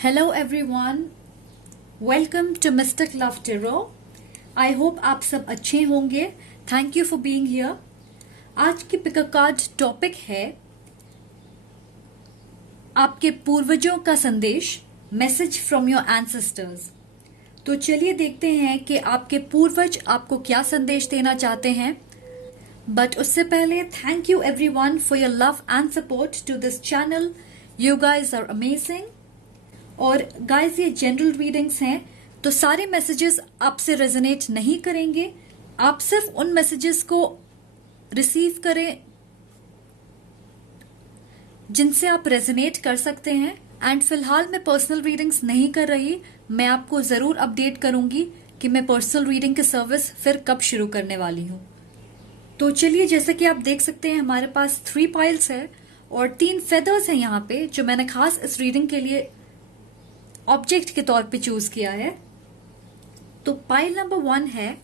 Hello everyone, welcome to mystic love tarot. I hope आप सब अच्छे होंगे। Thank you for being here. आज की पिक कार्ड टॉपिक है आपके पूर्वजों का संदेश, मैसेज फ्रॉम योर एंसेस्टर्स। तो चलिए देखते हैं कि आपके पूर्वज आपको क्या संदेश देना चाहते हैं। बट उससे पहले thank you everyone for your love and support to this channel. You guys are amazing. और गाइज ये जनरल रीडिंग्स हैं, तो सारे मैसेजेस आपसे रेजोनेट नहीं करेंगे। आप सिर्फ उन मैसेजेस को रिसीव करें जिनसे आप रेजोनेट कर सकते हैं। एंड फिलहाल मैं पर्सनल रीडिंग्स नहीं कर रही। मैं आपको जरूर अपडेट करूंगी कि मैं पर्सनल रीडिंग की सर्विस फिर कब शुरू करने वाली हूं। तो चलिए, जैसे कि आप देख सकते हैं हमारे पास 3 पाइल्स है और 3 फेदर्स हैं यहाँ पे, जो मैंने खास इस रीडिंग के लिए ऑब्जेक्ट के तौर पे चूज किया है। तो पाइल नंबर 1 है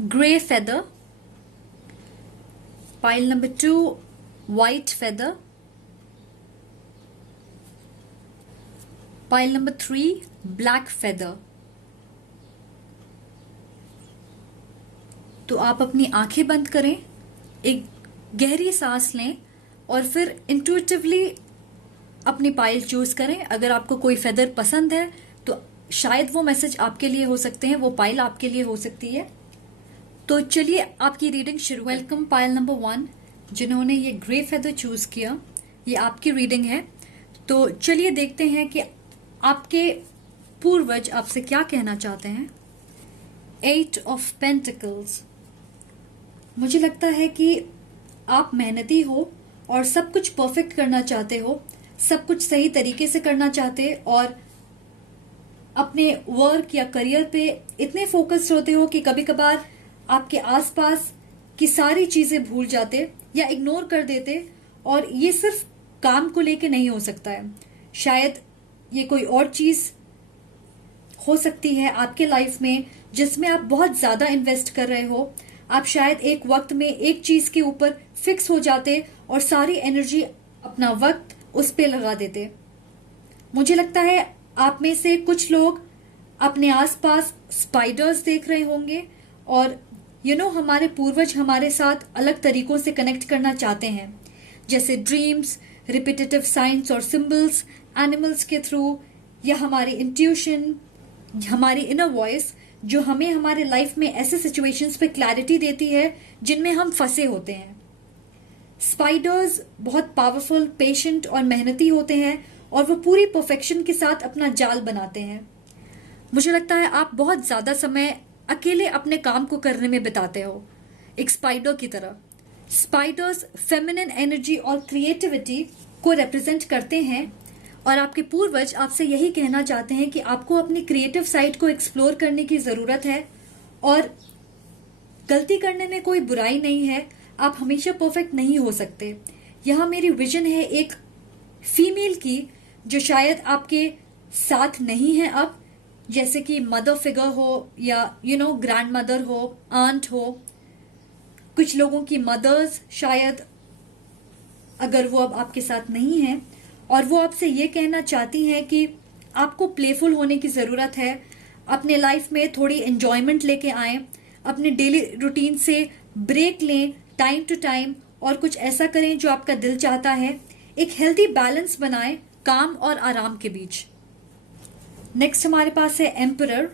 grey feather, pile number 2 white feather, pile number 3 black feather. तो आप अपनी आंखें बंद करें, एक गहरी सांस लें और फिर इंट्यूटिवली अपनी पाइल चूज करें। अगर आपको कोई फेदर पसंद है तो शायद वो मैसेज आपके लिए हो सकते हैं, वो पाइल आपके लिए हो सकती है। तो चलिए आपकी रीडिंग शुरू। वेलकम पाइल नंबर 1, जिन्होंने ये ग्रे फेदर चूज किया, ये आपकी रीडिंग है। तो चलिए देखते हैं कि आपके पूर्वज आपसे क्या कहना चाहते हैं। 8 ऑफ पेंटिकल्स। मुझे लगता है कि आप मेहनती हो और सब कुछ परफेक्ट करना चाहते हो, सब कुछ सही तरीके से करना चाहते और अपने वर्क या करियर पे इतने फोकस्ड होते हो कि कभी कभार आपके आसपास की सारी चीजें भूल जाते या इग्नोर कर देते। और ये सिर्फ काम को लेके नहीं हो सकता है, शायद ये कोई और चीज हो सकती है आपके लाइफ में जिसमें आप बहुत ज्यादा इन्वेस्ट कर रहे हो। आप शायद एक वक्त में एक चीज के ऊपर फिक्स हो जाते और सारी एनर्जी, अपना वक्त उस पे लगा देते। मुझे लगता है आप में से कुछ लोग अपने आसपास स्पाइडर्स देख रहे होंगे और हमारे पूर्वज हमारे साथ अलग तरीकों से कनेक्ट करना चाहते हैं, जैसे ड्रीम्स, रिपीटेटिव साइंस और सिंबल्स, एनिमल्स के थ्रू, या हमारी इंट्यूशन, हमारी इनर वॉइस, जो हमें हमारे लाइफ में ऐसे सिचुएशंस पे क्लैरिटी देती है जिनमें हम फंसे होते हैं। स्पाइडर्स बहुत पावरफुल, पेशेंट और मेहनती होते हैं और वो पूरी परफेक्शन के साथ अपना जाल बनाते हैं। मुझे लगता है आप बहुत ज्यादा समय अकेले अपने काम को करने में बिताते हो, एक स्पाइडर की तरह। स्पाइडर्स फेमिनिन एनर्जी और क्रिएटिविटी को रिप्रेजेंट करते हैं और आपके पूर्वज आपसे यही कहना चाहते हैं कि आपको अपनी क्रिएटिव साइड को एक्सप्लोर करने की जरूरत है। और गलती करने में कोई बुराई नहीं है, आप हमेशा परफेक्ट नहीं हो सकते। यह मेरी विजन है एक फीमेल की जो शायद आपके साथ नहीं है अब, जैसे कि मदर फिगर हो या ग्रैंड मदर हो, आंट हो। कुछ लोगों की मदर्स शायद, अगर वो अब आपके साथ नहीं है, और वो आपसे ये कहना चाहती हैं कि आपको प्लेफुल होने की जरूरत है, अपने लाइफ में थोड़ी एंजॉयमेंट लेके आए, अपने डेली रूटीन से ब्रेक लें टाइम टू टाइम और कुछ ऐसा करें जो आपका दिल चाहता है। एक हेल्दी बैलेंस बनाएं काम और आराम के बीच। नेक्स्ट हमारे पास है एम्परर।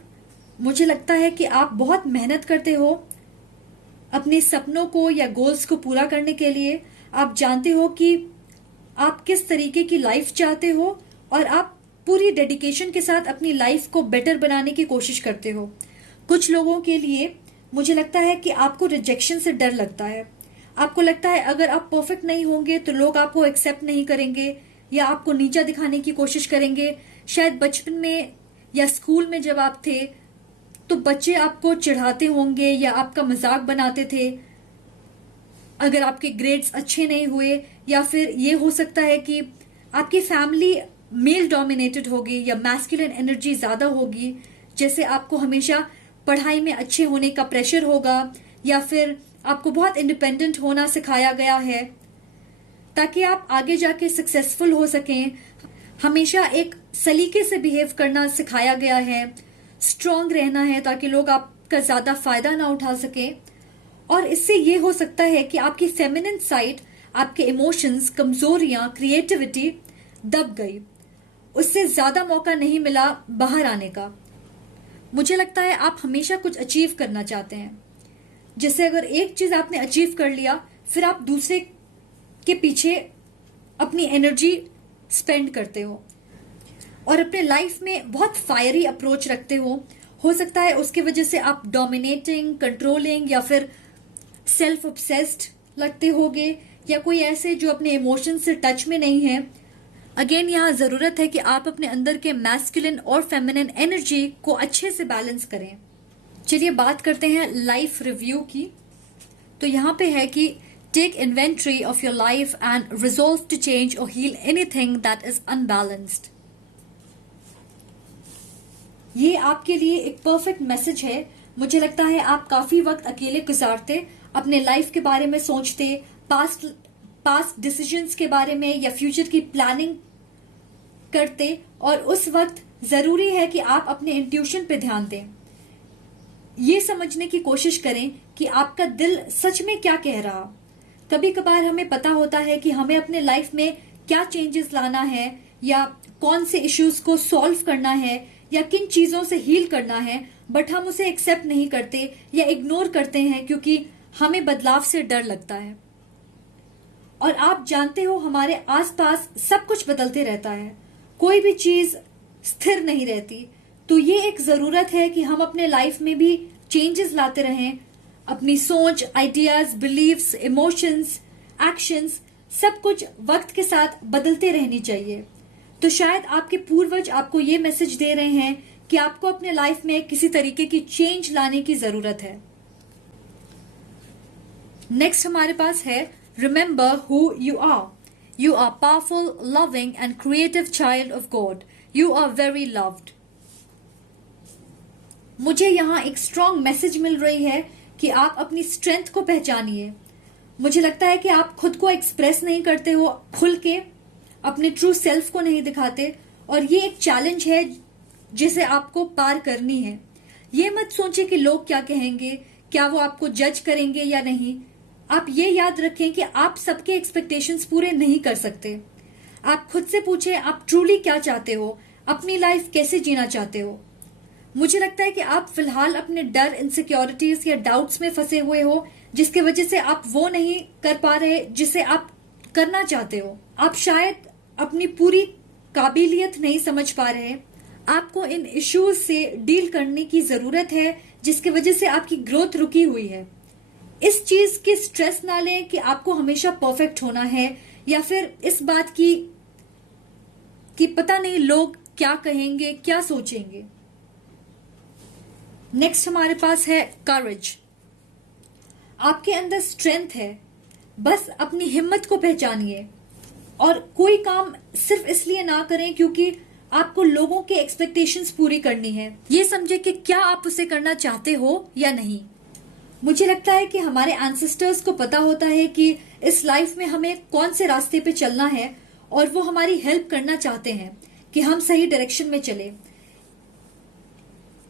मुझे लगता है कि आप बहुत मेहनत करते हो अपने सपनों को या गोल्स को पूरा करने के लिए। आप जानते हो कि आप किस तरीके की लाइफ चाहते हो और आप पूरी डेडिकेशन के साथ अपनी लाइफ को बेटर बनाने की कोशिश करते हो। कुछ लोगों के लिए मुझे लगता है कि आपको रिजेक्शन से डर लगता है। आपको लगता है अगर आप परफेक्ट नहीं होंगे तो लोग आपको एक्सेप्ट नहीं करेंगे या आपको नीचा दिखाने की कोशिश करेंगे। शायद बचपन में या स्कूल में जब आप थे तो बच्चे आपको चिढ़ाते होंगे या आपका मजाक बनाते थे अगर आपके ग्रेड्स अच्छे नहीं हुए, या फिर ये हो सकता है कि आपकी फैमिली मेल डोमिनेटेड होगी या मैस्कुलिन एनर्जी ज्यादा होगी, जैसे आपको हमेशा पढ़ाई में अच्छे होने का प्रेशर होगा या फिर आपको बहुत इंडिपेंडेंट होना सिखाया गया है। ताकि आप आगे जाके सक्सेसफुल हो सकें। हमेशा एक सलीके से बिहेव करना सिखाया गया है, स्ट्रांग रहना है ताकि लोग आपका ज्यादा फायदा ना उठा सके। और इससे ये हो सकता है कि आपकी फेमिनिन साइड, आपके इमोशंस, कमजोरियां, क्रिएटिविटी दब गई, उससे ज्यादा मौका नहीं मिला बाहर आने का। मुझे लगता है आप हमेशा कुछ अचीव करना चाहते हैं। जैसे अगर एक चीज आपने अचीव कर लिया, फिर आप दूसरे के पीछे अपनी एनर्जी स्पेंड करते हो और अपने लाइफ में बहुत फायरी अप्रोच रखते हो सकता है उसकी वजह से आप डोमिनेटिंग, कंट्रोलिंग या फिर सेल्फ ऑब्सेस्ड लगते होगे, या कोई ऐसे जो अपने इमोशंस से टच में नहीं है। अगेन यहाँ जरूरत है कि आप अपने अंदर के मैस्कुलिन और फेमिनिन एनर्जी को अच्छे से बैलेंस करें। चलिए बात करते हैं लाइफ रिव्यू की। तो यहाँ पे है कि take inventory of your life and resolve to change और heal anything that is unbalanced. ये आपके लिए एक परफेक्ट मैसेज है। मुझे लगता है आप काफी वक्त अकेले गुजारते, अपने लाइफ के बारे में सोचते, पास्ट डिसीजंस के बारे में या फ्यूचर की प्लानिंग करते, और उस वक्त जरूरी है कि आप अपने इंट्यूशन पे ध्यान दें। ये समझने की कोशिश करें कि आपका दिल सच में क्या कह रहा। कभी कभार हमें पता होता है कि हमें अपने लाइफ में क्या चेंजेस लाना है, या कौन से इश्यूज को सॉल्व करना है, या किन चीजों से हील करना है, बट हम उसे एक्सेप्ट नहीं करते या इग्नोर करते हैं क्योंकि हमें बदलाव से डर लगता है। और आप जानते हो हमारे आसपास सब कुछ बदलते रहता है, कोई भी चीज स्थिर नहीं रहती। तो ये एक जरूरत है कि हम अपने लाइफ में भी चेंजेस लाते रहें। अपनी सोच, आइडियाज, बिलीव्स, इमोशंस, एक्शंस, सब कुछ वक्त के साथ बदलते रहनी चाहिए। तो शायद आपके पूर्वज आपको ये मैसेज दे रहे हैं कि आपको अपने लाइफ में किसी तरीके की चेंज लाने की जरूरत है। नेक्स्ट हमारे पास है remember who you are. You are powerful, loving and creative child of God. You are very loved. मुझे यहाँ एक स्ट्रॉन्ग मैसेज मिल रही है कि आप अपनी स्ट्रेंथ को पहचानिए। मुझे लगता है कि आप खुद को एक्सप्रेस नहीं करते हो खुल के, अपने ट्रू सेल्फ को नहीं दिखाते, और ये एक चैलेंज है जिसे आपको पार करनी है। ये मत सोचिए कि लोग क्या कहेंगे, क्या वो आपको जज करेंगे या नहीं। आप ये याद रखें कि आप सबके एक्सपेक्टेशंस पूरे नहीं कर सकते। आप खुद से पूछें आप ट्रूली क्या चाहते हो, अपनी लाइफ कैसे जीना चाहते हो। मुझे लगता है कि आप फिलहाल अपने डर, इनसिक्योरिटीज या डाउट्स में फंसे हुए हो, जिसकी वजह से आप वो नहीं कर पा रहे जिसे आप करना चाहते हो। आप शायद अपनी पूरी काबिलियत नहीं समझ पा रहे। आपको इन इश्यूज से डील करने की जरूरत है जिसकी वजह से आपकी ग्रोथ रुकी हुई है। इस चीज के स्ट्रेस ना लें कि आपको हमेशा परफेक्ट होना है, या फिर इस बात की कि पता नहीं लोग क्या कहेंगे, क्या सोचेंगे। नेक्स्ट हमारे पास है करेज। आपके अंदर स्ट्रेंथ है, बस अपनी हिम्मत को पहचानिए और कोई काम सिर्फ इसलिए ना करें क्योंकि आपको लोगों के एक्सपेक्टेशंस पूरी करनी है। ये समझे कि क्या आप उसे करना चाहते हो या नहीं। मुझे लगता है कि हमारे एंसेस्टर्स को पता होता है कि इस लाइफ में हमें कौन से रास्ते पे चलना है, और वो हमारी हेल्प करना चाहते हैं कि हम सही डायरेक्शन में चले।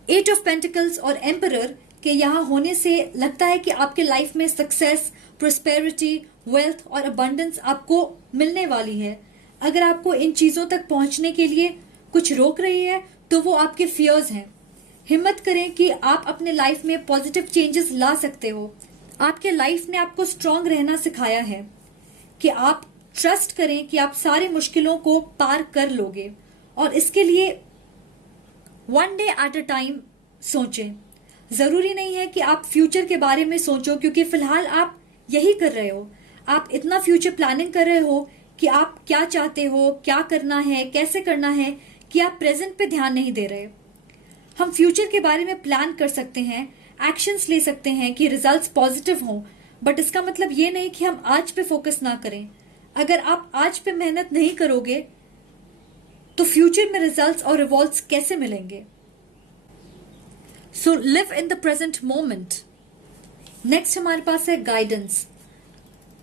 8 ऑफ पेंटिकल्स और एम्परर के यहाँ होने से लगता है कि आपके लाइफ में सक्सेस, प्रोस्पेरिटी, वेल्थ और अबंडेंस आपको मिलने वाली है। अगर आपको इन चीजों तक पहुंचने के लिए कुछ रोक रही है तो वो आपके फियर्स हैं। हिम्मत करें कि आप अपने लाइफ में पॉजिटिव चेंजेस ला सकते हो। आपके लाइफ ने आपको स्ट्रांग रहना सिखाया है कि आप ट्रस्ट करें कि आप सारी मुश्किलों को पार कर लोगे, और इसके लिए one day at a time सोचें। जरूरी नहीं है कि आप फ्यूचर के बारे में सोचो, क्योंकि फिलहाल आप यही कर रहे हो। आप इतना फ्यूचर प्लानिंग कर रहे हो कि आप क्या चाहते हो, क्या करना है, कैसे करना है, कि आप प्रेजेंट पे ध्यान नहीं दे रहे। हम फ्यूचर के बारे में प्लान कर सकते हैं, एक्शंस ले सकते हैं कि रिजल्ट्स पॉजिटिव हों, बट इसका मतलब ये नहीं कि हम आज पे फोकस ना करें। अगर आप आज पे मेहनत नहीं करोगे तो फ्यूचर में रिजल्ट्स और रिवॉर्ड्स कैसे मिलेंगे। So live in the present moment. Next हमारे पास है गाइडेंस।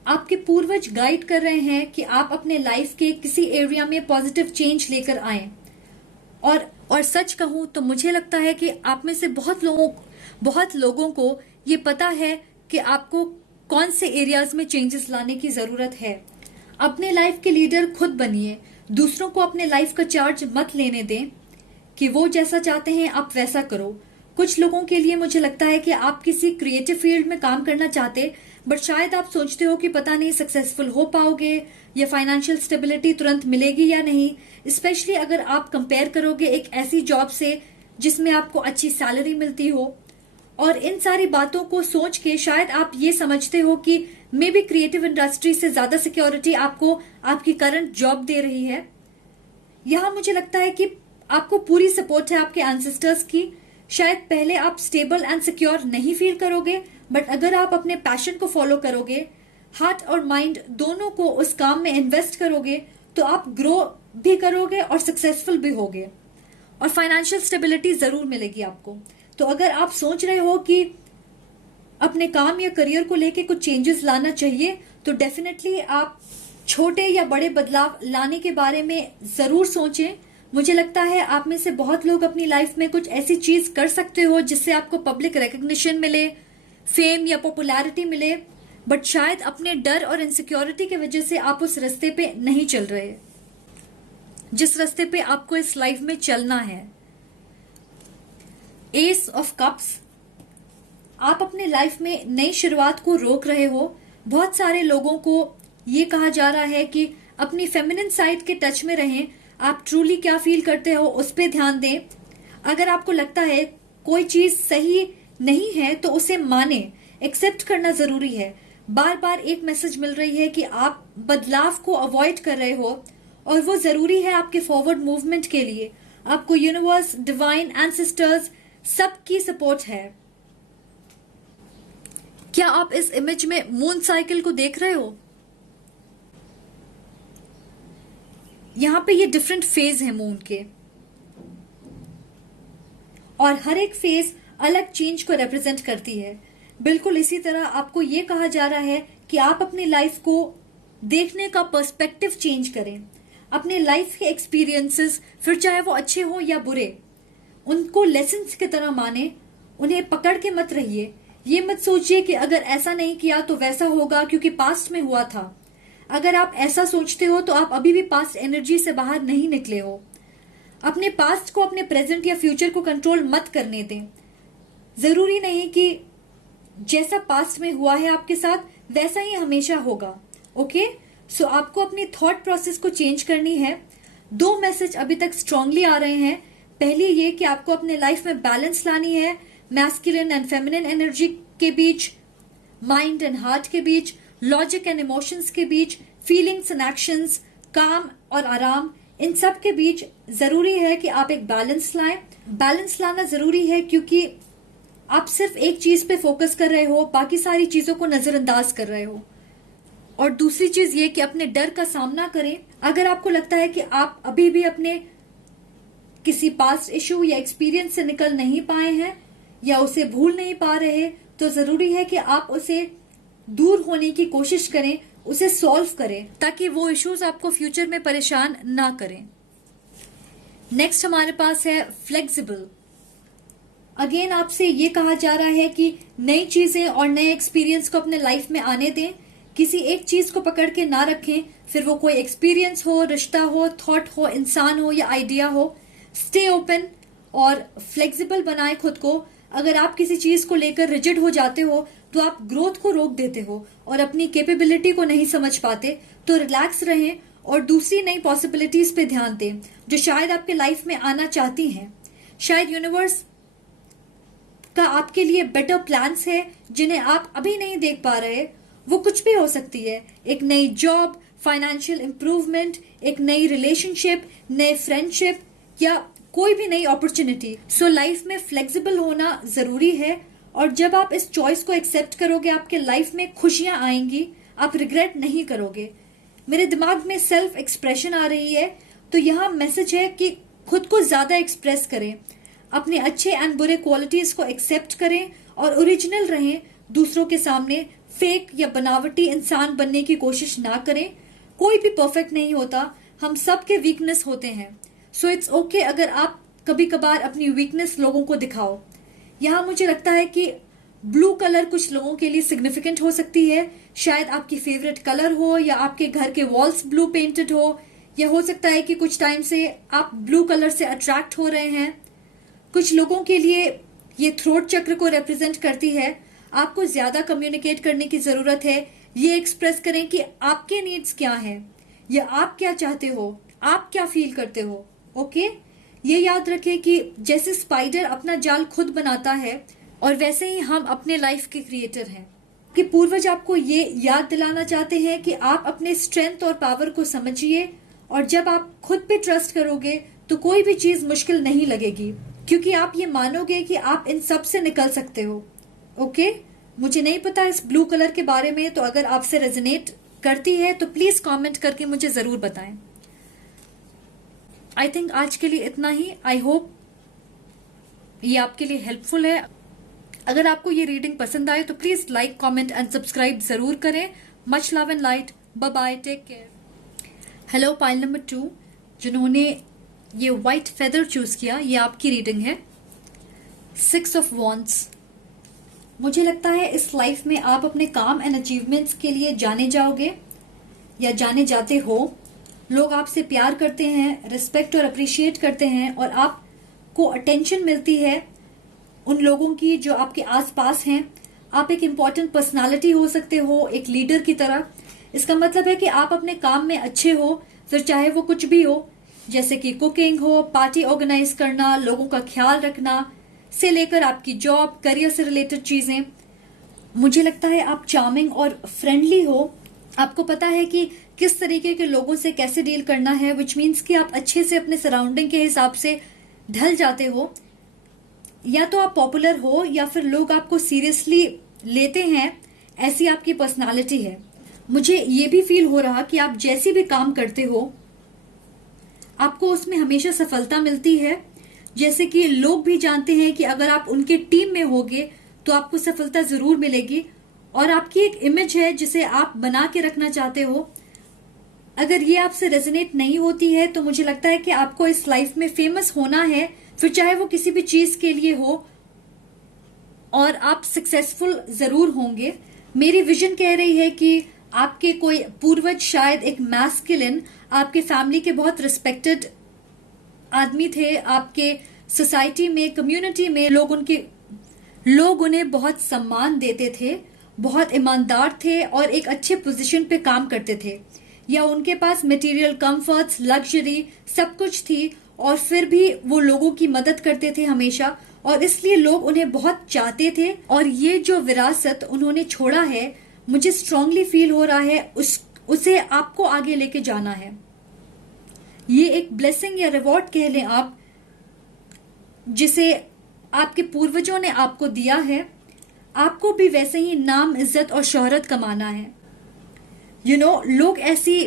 आपके पूर्वज गाइड कर रहे हैं कि आप अपने लाइफ के किसी एरिया में पॉजिटिव चेंज लेकर आए। और सच कहूं तो मुझे लगता है कि आप में से बहुत लोगों को ये पता है कि आपको कौन से एरियाज में चेंजेस लाने की जरूरत है। अपने लाइफ के लीडर खुद बनिए, दूसरों को अपने लाइफ का चार्ज मत लेने दें कि वो जैसा चाहते हैं आप वैसा करो। कुछ लोगों के लिए मुझे लगता है कि आप किसी क्रिएटिव फील्ड में काम करना चाहते, बट शायद आप सोचते हो कि पता नहीं सक्सेसफुल हो पाओगे या फाइनेंशियल स्टेबिलिटी तुरंत मिलेगी या नहीं, स्पेशली अगर आप कंपेयर करोगे एक ऐसी जॉब से जिसमें आपको अच्छी सैलरी मिलती हो। और इन सारी बातों को सोच के शायद आप ये समझते हो कि मे बी क्रिएटिव इंडस्ट्री से ज्यादा सिक्योरिटी आपको आपकी करंट जॉब दे रही है। यहां मुझे लगता है कि आपको पूरी सपोर्ट है आपके एंसेस्टर्स की। शायद पहले आप स्टेबल एंड सिक्योर नहीं फील करोगे, बट अगर आप अपने पैशन को फॉलो करोगे, हार्ट और माइंड दोनों को उस काम में इन्वेस्ट करोगे, तो आप ग्रो भी करोगे और सक्सेसफुल भी होगे और फाइनेंशियल स्टेबिलिटी जरूर मिलेगी आपको। तो अगर आप सोच रहे हो कि अपने काम या करियर को लेके कुछ चेंजेस लाना चाहिए, तो डेफिनेटली आप छोटे या बड़े बदलाव लाने के बारे में जरूर सोचें। मुझे लगता है आप में से बहुत लोग अपनी लाइफ में कुछ ऐसी चीज कर सकते हो जिससे आपको पब्लिक रिकग्निशन मिले, फेम या पॉपुलैरिटी मिले, बट शायद अपने डर और इनसिक्योरिटी की वजह से आप उस रास्ते पे नहीं चल रहे जिस रास्ते पे आपको इस लाइफ में चलना है। एस ऑफ कप्स, आप अपने लाइफ में नई शुरुआत को रोक रहे हो। बहुत सारे लोगों को ये कहा जा रहा है कि अपनी फेमिनिन साइड के टच में रहें, आप ट्रूली क्या फील करते हो उस पर ध्यान दें। अगर आपको लगता है कोई चीज सही नहीं है तो उसे माने, एक्सेप्ट करना जरूरी है। बार बार एक मैसेज मिल रही है कि आप बदलाव को अवॉइड कर रहे हो और वो जरूरी है आपके फॉरवर्ड मूवमेंट के लिए। आपको यूनिवर्स, डिवाइन, एंसेस्टर्स सबकी सपोर्ट है। क्या आप इस इमेज में मून साइकिल को देख रहे हो? यहां पे ये डिफरेंट फेज है मून के, और हर एक फेज अलग चेंज को रिप्रेजेंट करती है। बिल्कुल इसी तरह आपको ये कहा जा रहा है कि आप अपनी लाइफ को देखने का पर्सपेक्टिव चेंज करें। अपने लाइफ के एक्सपीरियंसेस, फिर चाहे वो अच्छे हो या बुरे, उनको लेसन्स की तरह माने, उन्हें पकड़ के मत रहिए। ये मत सोचिए कि अगर ऐसा नहीं किया तो वैसा होगा क्योंकि पास्ट में हुआ था। अगर आप ऐसा सोचते हो तो आप अभी भी पास्ट एनर्जी से बाहर नहीं निकले हो। अपने पास्ट को अपने प्रेजेंट या फ्यूचर को कंट्रोल मत करने दें। जरूरी नहीं कि जैसा पास्ट में हुआ है आपके साथ वैसा ही हमेशा होगा। ओके, सो आपको अपनी थॉट प्रोसेस को चेंज करनी है। 2 मैसेज अभी तक स्ट्रांगली आ रहे हैं। पहली ये कि आपको अपने लाइफ में बैलेंस लानी है, मैस्कुलिन एंड फेमिनिन एनर्जी के बीच, माइंड एंड हार्ट के बीच, लॉजिक एंड इमोशंस के बीच, फीलिंग्स एंड एक्शंस, काम और आराम, इन सब के बीच जरूरी है कि आप एक बैलेंस लाएं। बैलेंस लाना जरूरी है क्योंकि आप सिर्फ एक चीज पे फोकस कर रहे हो, बाकी सारी चीजों को नजरअंदाज कर रहे हो। और दूसरी चीज ये कि अपने डर का सामना करें। अगर आपको लगता है कि आप अभी भी अपने किसी पास्ट इशू या एक्सपीरियंस से निकल नहीं पाए हैं या उसे भूल नहीं पा रहे, तो जरूरी है कि आप उसे दूर होने की कोशिश करें, उसे सॉल्व करें, ताकि वो इश्यूज आपको फ्यूचर में परेशान ना करें। नेक्स्ट हमारे पास है फ्लेक्सिबल। अगेन आपसे ये कहा जा रहा है कि नई चीजें और नए एक्सपीरियंस को अपने लाइफ में आने दें। किसी एक चीज को पकड़ के ना रखें, फिर वो कोई एक्सपीरियंस हो, रिश्ता हो, थॉट हो, इंसान हो या आइडिया हो। स्टे ओपन और फ्लेक्सिबल बनाए खुद को। अगर आप किसी चीज को लेकर रिजिड हो जाते हो तो आप ग्रोथ को रोक देते हो और अपनी कैपेबिलिटी को नहीं समझ पाते। तो रिलैक्स रहें और दूसरी नई पॉसिबिलिटीज पे ध्यान दें जो शायद आपके लाइफ में आना चाहती हैं। शायद यूनिवर्स का आपके लिए बेटर प्लान्स है जिन्हें आप अभी नहीं देख पा रहे। वो कुछ भी हो सकती है, एक नई जॉब, फाइनेंशियल इंप्रूवमेंट, एक नई रिलेशनशिप, नए फ्रेंडशिप या कोई भी नई अपॉर्चुनिटी। सो लाइफ में फ्लेक्सिबल होना जरूरी है और जब आप इस चॉइस को एक्सेप्ट करोगे आपके लाइफ में खुशियां आएंगी, आप रिग्रेट नहीं करोगे। मेरे दिमाग में सेल्फ एक्सप्रेशन आ रही है, तो यहाँ मैसेज है कि खुद को ज्यादा एक्सप्रेस करें, अपने अच्छे एंड बुरे क्वालिटीज को एक्सेप्ट करें और ओरिजिनल रहें। दूसरों के सामने फेक या बनावटी इंसान बनने की कोशिश ना करें। कोई भी परफेक्ट नहीं होता, हम सब के वीकनेस होते हैं। सो इट्स ओके अगर आप कभी कभार अपनी वीकनेस लोगों को दिखाओ। यहाँ मुझे लगता है कि ब्लू कलर कुछ लोगों के लिए सिग्निफिकेंट हो सकती है। शायद आपकी फेवरेट कलर हो, या आपके घर के वॉल्स ब्लू पेंटेड हो, या हो सकता है कि कुछ टाइम से आप ब्लू कलर से अट्रैक्ट हो रहे हैं। कुछ लोगों के लिए ये थ्रोट चक्र को रिप्रेजेंट करती है। आपको ज्यादा कम्युनिकेट करने की जरूरत है। ये एक्सप्रेस करें कि आपके नीड्स क्या हैं, या आप क्या चाहते हो, आप क्या फील करते हो। ओके, ये याद रखें कि जैसे स्पाइडर अपना जाल खुद बनाता है, और वैसे ही हम अपने लाइफ के क्रिएटर हैं। कि पूर्वज आपको ये याद दिलाना चाहते हैं कि आप अपने स्ट्रेंथ और पावर को समझिए, और जब आप खुद पे ट्रस्ट करोगे तो कोई भी चीज मुश्किल नहीं लगेगी, क्योंकि आप ये मानोगे कि आप इन सब से निकल सकते हो। ओके, मुझे नहीं पता इस ब्लू कलर के बारे में, तो अगर आपसे रेजोनेट करती है तो प्लीज कमेंट करके मुझे जरूर बताएं। आई थिंक आज के लिए इतना ही। आई होप ये आपके लिए हेल्पफुल है। अगर आपको ये रीडिंग पसंद आए तो please like, comment and subscribe जरूर करें। Much love and light, bye bye, take care. Hello pile number 2, जिन्होंने ये व्हाइट फेदर चूज किया, ये आपकी रीडिंग है। 6 ऑफ वॉन्ड्स। मुझे लगता है इस लाइफ में आप अपने काम एंड अचीवमेंट्स के लिए जाने जाओगे या जाने जाते हो। लोग आपसे प्यार करते हैं, रिस्पेक्ट और अप्रिशिएट करते हैं, और आपको अटेंशन मिलती है उन लोगों की जो आपके आसपास हैं। आप एक इम्पॉर्टेंट पर्सनालिटी हो सकते हो, एक लीडर की तरह। इसका मतलब है कि आप अपने काम में अच्छे हो, फिर चाहे वो कुछ भी हो, जैसे कि कुकिंग हो, पार्टी ऑर्गेनाइज करना, लोगों का ख्याल रखना से लेकर आपकी जॉब, करियर से रिलेटेड चीजें। मुझे लगता है आप चार्मिंग और फ्रेंडली हो। आपको पता है कि किस तरीके के लोगों से कैसे डील करना है, विच मीन्स कि आप अच्छे से अपने सराउंडिंग के हिसाब से ढल जाते हो। या तो आप पॉपुलर हो, या फिर लोग आपको सीरियसली लेते हैं, ऐसी आपकी पर्सनालिटी है। मुझे ये भी फील हो रहा कि आप जैसी भी काम करते हो आपको उसमें हमेशा सफलता मिलती है। जैसे कि लोग भी जानते हैं कि अगर आप उनके टीम में होगे तो आपको सफलता जरूर मिलेगी, और आपकी एक इमेज है जिसे आप बना के रखना चाहते हो। अगर ये आपसे रेजोनेट नहीं होती है तो मुझे लगता है कि आपको इस लाइफ में फेमस होना है, फिर चाहे वो किसी भी चीज के लिए हो, और आप सक्सेसफुल जरूर होंगे। मेरी विजन कह रही है कि आपके कोई पूर्वज, शायद एक मैस्कुलिन, आपके फैमिली के बहुत रिस्पेक्टेड आदमी थे। आपके सोसाइटी में, कम्युनिटी में लोग उन्हें बहुत सम्मान देते थे, बहुत ईमानदार थे, और एक अच्छे पोजीशन पे काम करते थे, या उनके पास मटेरियल कंफर्ट्स, लग्जरी सब कुछ थी, और फिर भी वो लोगों की मदद करते थे हमेशा, और इसलिए लोग उन्हें बहुत चाहते थे। और ये जो विरासत उन्होंने छोड़ा है, मुझे स्ट्रांगली फील हो रहा है उसे आपको आगे लेके जाना है। ये एक ब्लेसिंग या रिवॉर्ड कह लें आप, जिसे आपके पूर्वजों ने आपको दिया है। आपको भी वैसे ही नाम, इज्जत और शोहरत कमाना है। लोग ऐसी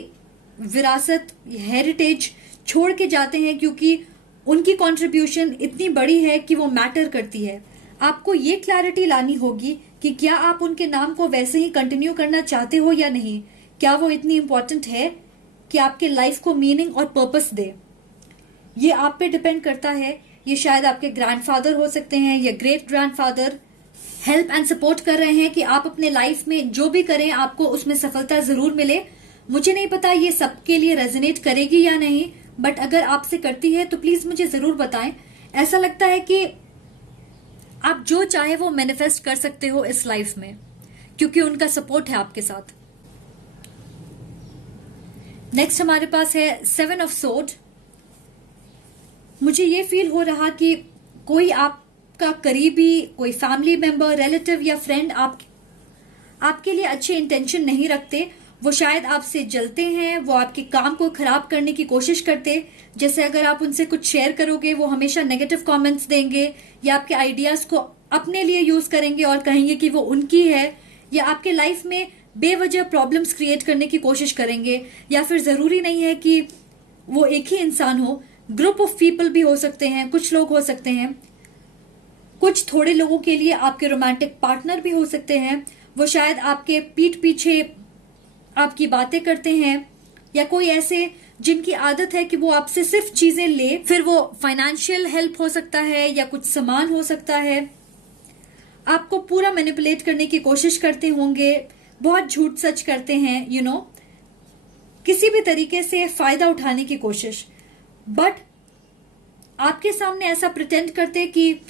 विरासत, हेरिटेज छोड़ के जाते हैं क्योंकि उनकी कंट्रीब्यूशन इतनी बड़ी है कि वो मैटर करती है। आपको ये क्लैरिटी लानी होगी कि क्या आप उनके नाम को वैसे ही कंटिन्यू करना चाहते हो या नहीं। क्या वो इतनी इंपॉर्टेंट है कि आपके लाइफ को मीनिंग और पर्पस दे। ये आप पे डिपेंड करता है। ये शायद आपके ग्रैंडफादर हो सकते हैं या great grandfather help and support कर रहे हैं कि आप अपने लाइफ में जो भी करें आपको उसमें सफलता जरूर मिले। मुझे नहीं पता ये सबके लिए रेजोनेट करेगी या नहीं, बट अगर आपसे करती है तो प्लीज मुझे जरूर बताएं। ऐसा लगता है कि आप जो चाहे वो मैनिफेस्ट कर सकते हो इस लाइफ में, क्योंकि उनका सपोर्ट है आपके साथ। नेक्स्ट हमारे पास है 7 ऑफ सोर्ड। मुझे ये फील हो रहा कि कोई आपका करीबी, कोई फैमिली मेंबर, रिलेटिव या फ्रेंड आपके लिए अच्छे इंटेंशन नहीं रखते। वो शायद आपसे जलते हैं, वो आपके काम को खराब करने की कोशिश करते। जैसे अगर आप उनसे कुछ शेयर करोगे वो हमेशा नेगेटिव कमेंट्स देंगे, या आपके आइडियाज को अपने लिए यूज करेंगे और कहेंगे कि वो उनकी है, या आपके लाइफ में बेवजह प्रॉब्लम्स क्रिएट करने की कोशिश करेंगे। या फिर जरूरी नहीं है कि वो एक ही इंसान हो, ग्रुप ऑफ पीपल भी हो सकते हैं, कुछ लोग हो सकते हैं। कुछ थोड़े लोगों के लिए आपके रोमांटिक पार्टनर भी हो सकते हैं। वो शायद आपके पीठ पीछे आपकी बातें करते हैं, या कोई ऐसे जिनकी आदत है कि वो आपसे सिर्फ चीजें ले, फिर वो फाइनेंशियल हेल्प हो सकता है या कुछ सामान हो सकता है, आपको पूरा मैनिपुलेट करने की कोशिश करते होंगे, बहुत झूठ सच करते हैं, किसी भी तरीके से फायदा उठाने की कोशिश। बट आपके सामने ऐसा प्रिटेंड करते कि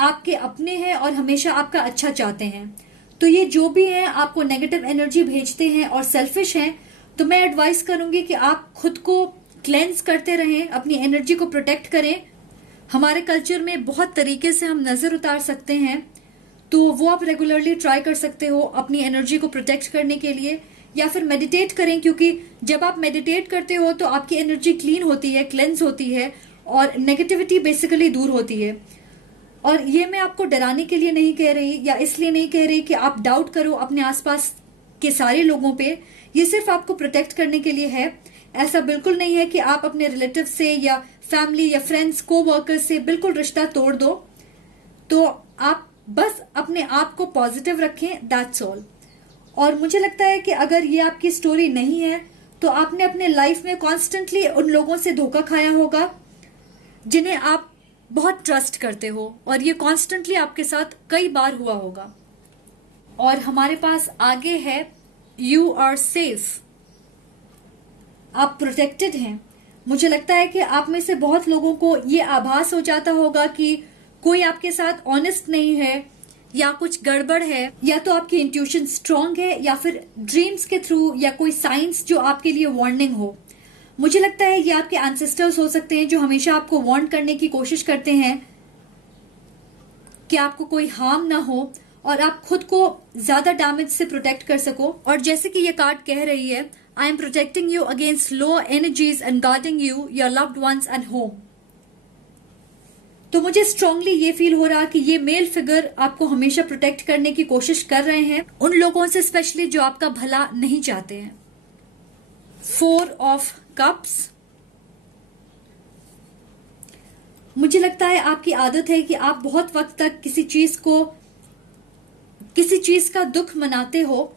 आपके अपने हैं और हमेशा आपका अच्छा चाहते हैं। तो ये जो भी है आपको नेगेटिव एनर्जी भेजते हैं और सेल्फिश हैं, तो मैं एडवाइस करूंगी कि आप खुद को क्लेंस करते रहें, अपनी एनर्जी को प्रोटेक्ट करें। हमारे कल्चर में बहुत तरीके से हम नजर उतार सकते हैं, तो वो आप रेगुलरली ट्राई कर सकते हो अपनी एनर्जी को प्रोटेक्ट करने के लिए, या फिर मेडिटेट करें, क्योंकि जब आप मेडिटेट करते हो तो आपकी एनर्जी क्लीन होती है, क्लेंस होती है और नेगेटिविटी बेसिकली दूर होती है। और ये मैं आपको डराने के लिए नहीं कह रही, या इसलिए नहीं कह रही कि आप डाउट करो अपने आसपास के सारे लोगों पे। ये सिर्फ आपको प्रोटेक्ट करने के लिए है। ऐसा बिल्कुल नहीं है कि आप अपने रिलेटिव से या फैमिली या फ्रेंड्स को वर्कर्स से बिल्कुल रिश्ता तोड़ दो। तो आप बस अपने आप को पॉजिटिव रखें, दैट्स ऑल। और मुझे लगता है कि अगर ये आपकी स्टोरी नहीं है तो आपने अपने लाइफ में कॉन्स्टेंटली उन लोगों से धोखा खाया होगा जिन्हें आप बहुत ट्रस्ट करते हो, और ये कॉन्स्टेंटली आपके साथ कई बार हुआ होगा। और हमारे पास आगे है यू आर सेफ, आप प्रोटेक्टेड हैं। मुझे लगता है कि आप में से बहुत लोगों को ये आभास हो जाता होगा कि कोई आपके साथ ऑनेस्ट नहीं है या कुछ गड़बड़ है, या तो आपकी इंट्यूशन स्ट्रांग है या फिर ड्रीम्स के थ्रू या कोई साइंस जो आपके लिए वार्निंग हो। मुझे लगता है ये आपके एंसेस्टर्स हो सकते हैं जो हमेशा आपको वार्न करने की कोशिश करते हैं कि आपको कोई हार्म ना हो और आप खुद को ज्यादा डैमेज से प्रोटेक्ट कर सको। और जैसे कि ये कार्ड कह रही है, I am protecting you against low energies and guarding you, your loved ones and home. तो मुझे स्ट्रांगली ये फील हो रहा कि ये मेल फिगर आपको हमेशा प्रोटेक्ट करने की कोशिश कर रहे हैं, उन लोगों से स्पेशली जो आपका भला नहीं चाहते हैं। 4 ऑफ कप्स, मुझे लगता है आपकी आदत है कि आप बहुत वक्त तक किसी चीज का दुख मनाते हो,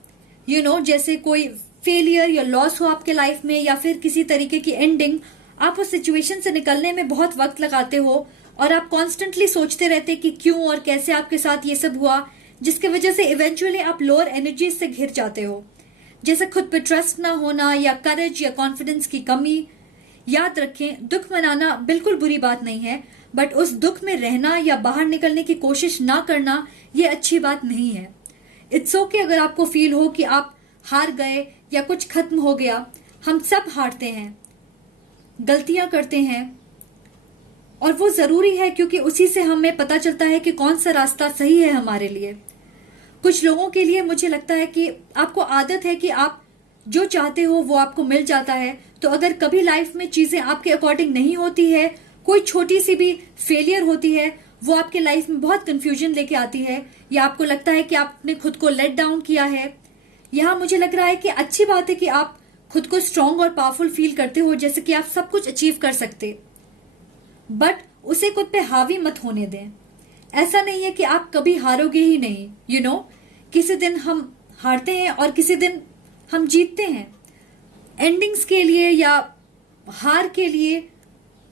जैसे कोई फेलियर या लॉस हो आपके लाइफ में, या फिर किसी तरीके की एंडिंग। आप उस सिचुएशन से निकलने में बहुत वक्त लगाते हो और आप कॉन्स्टेंटली सोचते रहते कि क्यों और कैसे आपके साथ ये सब हुआ, जिसकी वजह से इवेंचुअली आप लोअर एनर्जी से घिर जाते हो, जैसे खुद पे ट्रस्ट ना होना या करेज या कॉन्फिडेंस की कमी। याद रखें, दुख मनाना बिल्कुल बुरी बात नहीं है, बट उस दुख में रहना या बाहर निकलने की कोशिश ना करना ये अच्छी बात नहीं है। इट्स ओके अगर आपको फील हो कि आप हार गए या कुछ खत्म हो गया। हम सब हारते हैं, गलतियां करते हैं, और वो जरूरी है क्योंकि उसी से हमें पता चलता है कि कौन सा रास्ता सही है हमारे लिए। कुछ लोगों के लिए मुझे लगता है कि आपको आदत है कि आप जो चाहते हो वो आपको मिल जाता है। तो अगर कभी लाइफ में चीजें आपके अकॉर्डिंग नहीं होती है, कोई छोटी सी भी फेलियर होती है, वो आपके लाइफ में बहुत कंफ्यूजन लेके आती है, या आपको लगता है कि आपने खुद को लेट डाउन किया है, यहाँ मुझे लग रहा है कि अच्छी बात है कि आप खुद को स्ट्रांग और पावरफुल फील करते हो, जैसे कि आप सब कुछ अचीव कर सकते, बट उसे खुद पे हावी मत होने दें। ऐसा नहीं है कि आप कभी हारोगे ही नहीं। किसी दिन हम हारते हैं और किसी दिन हम जीतते हैं। एंडिंग्स के लिए या हार के लिए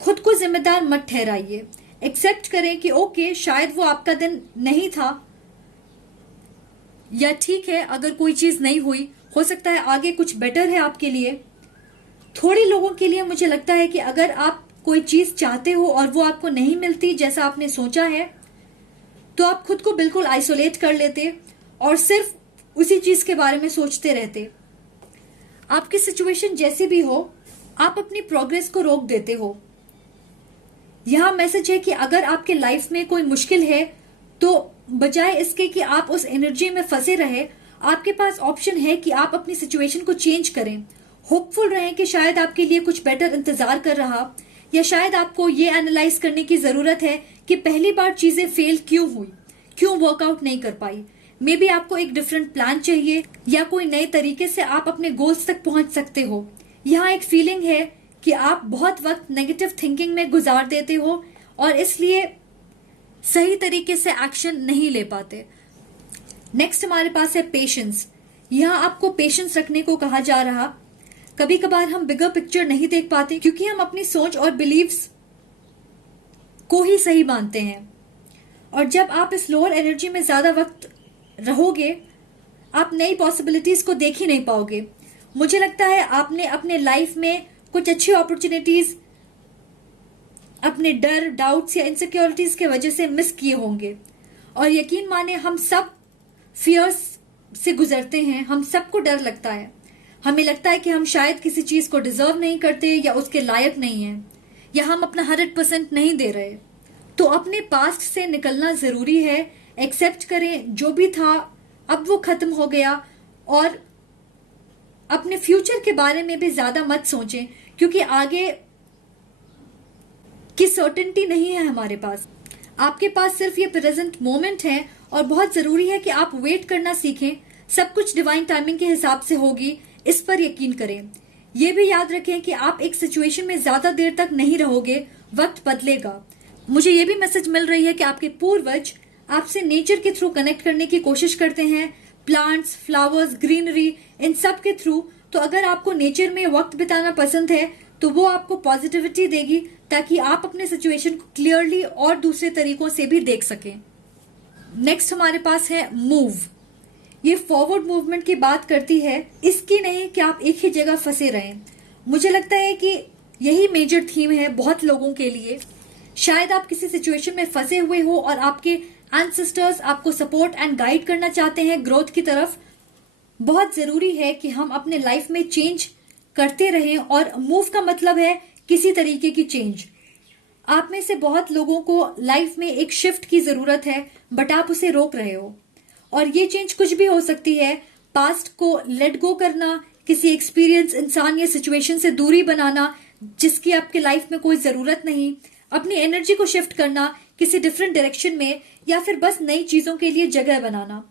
खुद को जिम्मेदार मत ठहराइए। एक्सेप्ट करें कि ओके, शायद वो आपका दिन नहीं था, या ठीक है अगर कोई चीज नहीं हुई, हो सकता है आगे कुछ बेटर है आपके लिए। थोड़े लोगों के लिए मुझे लगता है कि अगर आप कोई चीज चाहते हो और वो आपको नहीं मिलती जैसा आपने सोचा है, तो आप खुद को बिल्कुल आइसोलेट कर लेते और सिर्फ उसी चीज के बारे में सोचते रहते। आपकी सिचुएशन जैसी भी हो, आप अपनी प्रोग्रेस को रोक देते हो। यहां मैसेज है कि अगर आपके लाइफ में कोई मुश्किल है, तो बजाय इसके कि आप उस एनर्जी में फंसे रहे, आपके पास ऑप्शन है कि आप अपनी सिचुएशन को चेंज करें। होपफुल रहें कि शायद आपके लिए कुछ बेटर इंतजार कर रहा, या शायद आपको ये एनालाइज करने की जरूरत है कि पहली बार चीजें फेल क्यों हुई, क्यों वर्कआउट नहीं कर पाई। मे बी आपको एक डिफरेंट प्लान चाहिए, या कोई नए तरीके से आप अपने गोल्स तक पहुंच सकते हो। यहाँ एक फीलिंग है कि आप बहुत वक्त नेगेटिव थिंकिंग में गुजार देते हो और इसलिए सही तरीके से एक्शन नहीं ले पाते। नेक्स्ट हमारे पास है पेशेंस। यहाँ आपको पेशेंस रखने को कहा जा रहा। कभी कभार हम बिगर पिक्चर नहीं देख पाते क्योंकि हम अपनी सोच और बिलीव्स को ही सही मानते हैं। और जब आप इस लोअर एनर्जी में ज्यादा वक्त रहोगे, आप नई पॉसिबिलिटीज को देख ही नहीं पाओगे। मुझे लगता है आपने अपने लाइफ में कुछ अच्छी अपॉर्चुनिटीज अपने डर, डाउट्स या इनसिक्योरिटीज के वजह से मिस किए होंगे। और यकीन माने, हम सब फियर्स से गुजरते हैं। हम सबको डर लगता है। हमें लगता है कि हम शायद किसी चीज को डिजर्व नहीं करते या उसके लायक नहीं है, या हम अपना 100% नहीं दे रहे। तो अपने पास्ट से निकलना जरूरी है। एक्सेप्ट करें जो भी था, अब वो खत्म हो गया। और अपने फ्यूचर के बारे में भी ज्यादा मत सोचें क्योंकि आगे की सर्टेनिटी नहीं है हमारे पास। आपके पास सिर्फ ये प्रेजेंट मोमेंट है और बहुत जरूरी है कि आप वेट करना सीखें। सब कुछ डिवाइन टाइमिंग के हिसाब से होगी, इस पर यकीन करें। ये भी याद रखें कि आप एक सिचुएशन में ज्यादा देर तक नहीं रहोगे, वक्त बदलेगा। मुझे ये भी मैसेज मिल रही है कि आपके पूर्वज आपसे नेचर के थ्रू कनेक्ट करने की कोशिश करते हैं, प्लांट्स, फ्लावर्स, ग्रीनरी, इन सब के थ्रू। तो अगर आपको नेचर में वक्त बिताना पसंद है तो वो आपको पॉजिटिविटी देगी ताकि आप अपने सिचुएशन को क्लियरली और दूसरे तरीकों से भी देख सकें। नेक्स्ट हमारे पास है मूव। ये फॉरवर्ड मूवमेंट की बात करती है, इसकी नहीं कि आप एक ही जगह फंसे रहें। मुझे लगता है कि यही मेजर थीम है बहुत लोगों के लिए। शायद आप किसी सिचुएशन में फंसे हुए हो और आपके एंसेस्टर्स आपको सपोर्ट एंड गाइड करना चाहते हैं ग्रोथ की तरफ। बहुत जरूरी है कि हम अपने लाइफ में चेंज करते रहें, और मूव का मतलब है किसी तरीके की चेंज। आप में से बहुत लोगों को लाइफ में एक शिफ्ट की जरूरत है, बट आप उसे रोक रहे हो। और ये चेंज कुछ भी हो सकती है। पास्ट को लेट गो करना, किसी एक्सपीरियंस, इंसान या सिचुएशन से दूरी बनाना जिसकी आपके लाइफ में कोई जरूरत नहीं, अपनी एनर्जी को शिफ्ट करना किसी डिफरेंट डायरेक्शन में, या फिर बस नई चीजों के लिए जगह बनाना,